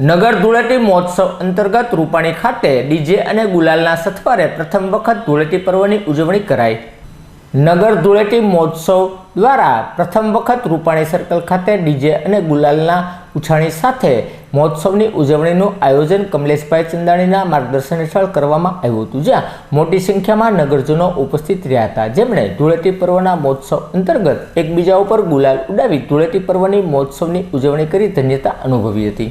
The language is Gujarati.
નગર ધૂળેટી મહોત્સવ અંતર્ગત રૂપાણી ખાતે ડીજે અને ગુલાલના સથવારે પ્રથમ વખત ધૂળેટી પર્વની ઉજવણી કરાઈ। નગર ધૂળેટી મહોત્સવ દ્વારા પ્રથમ વખત રૂપાણી સર્કલ ખાતે ડીજે અને ગુલાલના ઉછાણી સાથે મહોત્સવની ઉજવણીનું આયોજન કમલેશભાઈ ચંદાણીના માર્ગદર્શન હેઠળ કરવામાં આવ્યું હતું, જ્યાં મોટી સંખ્યામાં નગરજનો ઉપસ્થિત રહ્યા હતા, જેમણે ધૂળેટી પર્વના મહોત્સવ અંતર્ગત એકબીજા ઉપર ગુલાલ ઉડાવી ધૂળેટી પર્વની મહોત્સવની ઉજવણી કરી ધન્યતા અનુભવી હતી।